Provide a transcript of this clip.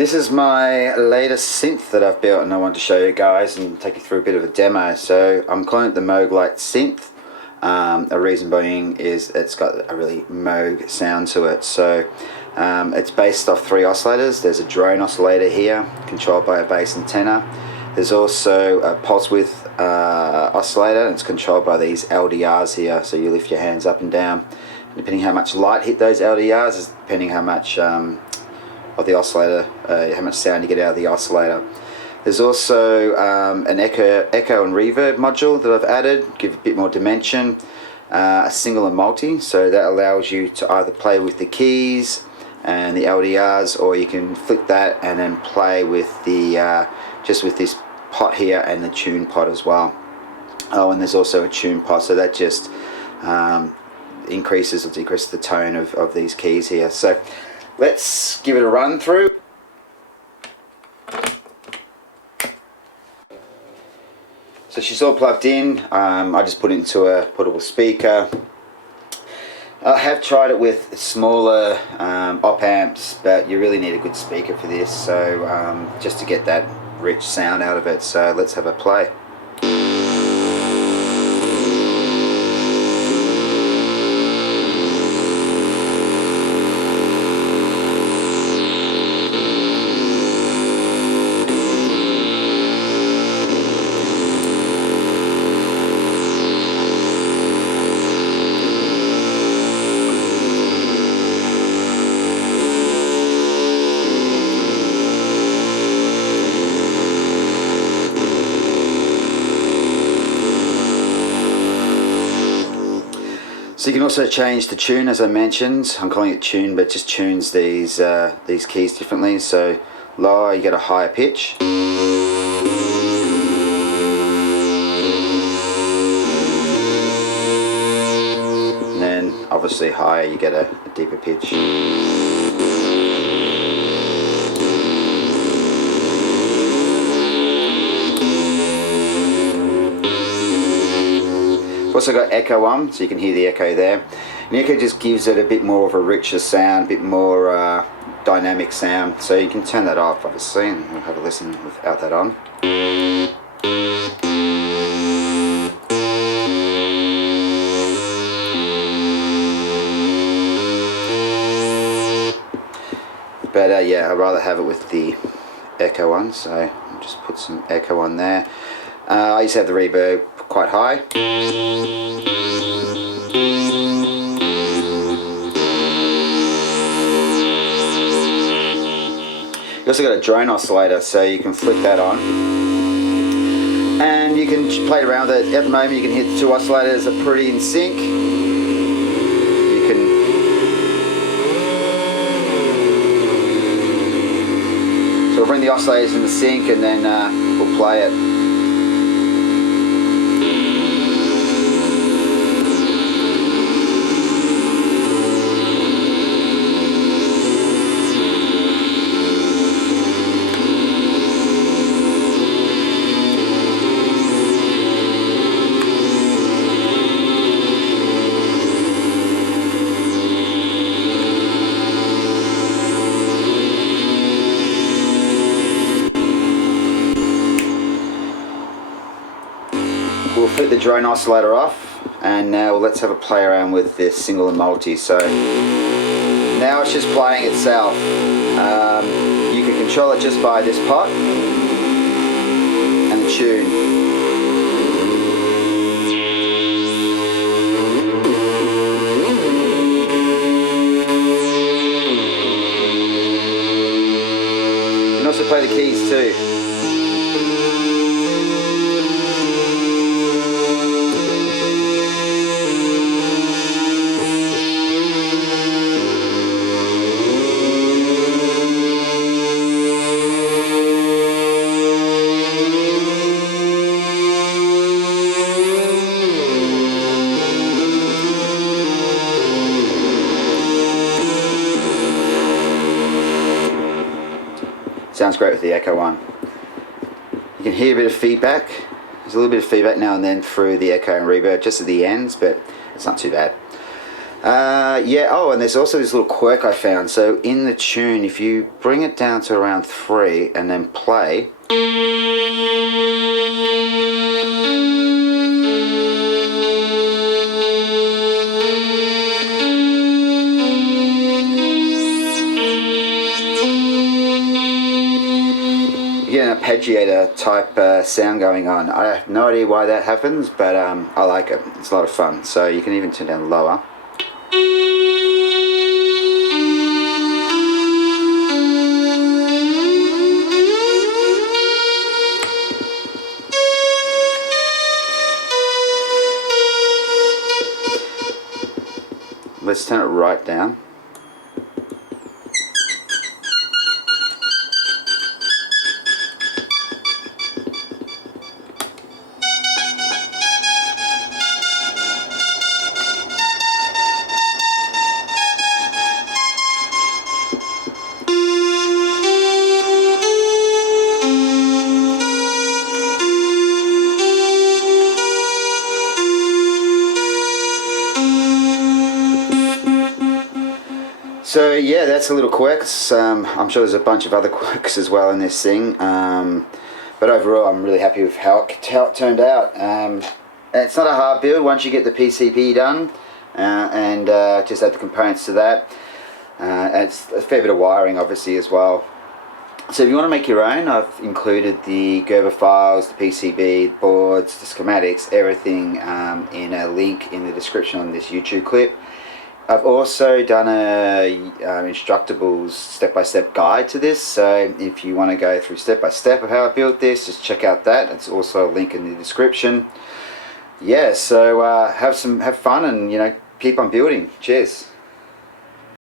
This is my latest synth that I've built and I want to show you guys and take you through a bit of a demo. So I'm calling it the Moog Synth. A reason being is it's got a really Moog sound to it. So it's based off 3 oscillators. There's a drone oscillator here, controlled by a bass antenna. There's also a pulse width oscillator, and it's controlled by these LDRs here. So you lift your hands up and down. And depending how much light hit those LDRs is depending how much of the oscillator, how much sound you get out of the oscillator. There's also an echo and reverb module that I've added, give a bit more dimension, a single and multi, so that allows you to either play with the keys and the LDRs, or you can flick that and then play with the just with this pot here and the tune pot as well. Oh, and there's also a tune pot, so that just increases or decreases the tone of these keys here. So let's give it a run through. So she's all plugged in. I just put it into a portable speaker. I have tried it with smaller op amps, but you really need a good speaker for this, so just to get that rich sound out of it. So let's have a play. So you can also change the tune, as I mentioned. I'm calling it tune, but just tunes these keys differently. So lower, you get a higher pitch. And then obviously higher, you get a deeper pitch. Also got echo on, so you can hear the echo there. And the echo just gives it a bit more of a richer sound, a bit more dynamic sound. So you can turn that off, obviously, and we'll have a listen without that on. But yeah, I'd rather have it with the echo on, so I'll just put some echo on there. I used to have the reverb quite high. You also got a drone oscillator, so you can flick that on and you can play around with it. At the moment you can hear the 2 oscillators are pretty in sync. You can so we'll bring the oscillators into sync and then we'll play it. We'll flip the drone oscillator off, and now let's have a play around with this single and multi. So now it's just playing itself. You can control it just by this pot and the tune. You can also play the keys too. Sounds great with the echo on. You can hear a bit of feedback. There's a little bit of feedback now and then through the echo and reverb just at the ends, but it's not too bad. Yeah, oh, and there's also this little quirk I found. So in the tune, if you bring it down to around 3 and then play, you get an arpeggiator type sound going on. I have no idea why that happens, but I like it. It's a lot of fun. So you can even turn down lower. Let's turn it right down. So yeah, that's a little quirks. I'm sure there's a bunch of other quirks as well in this thing. But overall, I'm really happy with how it turned out. It's not a hard build once you get the PCB done, and just add the components to that. And it's a fair bit of wiring, obviously, as well. So if you want to make your own, I've included the Gerber files, the PCB, boards, the schematics, everything in a link in the description on this YouTube clip. I've also done a Instructables step-by-step guide to this, so if you want to go through step-by-step of how I built this, just check out that. It's also a link in the description. Yeah, so have fun and keep on building. Cheers.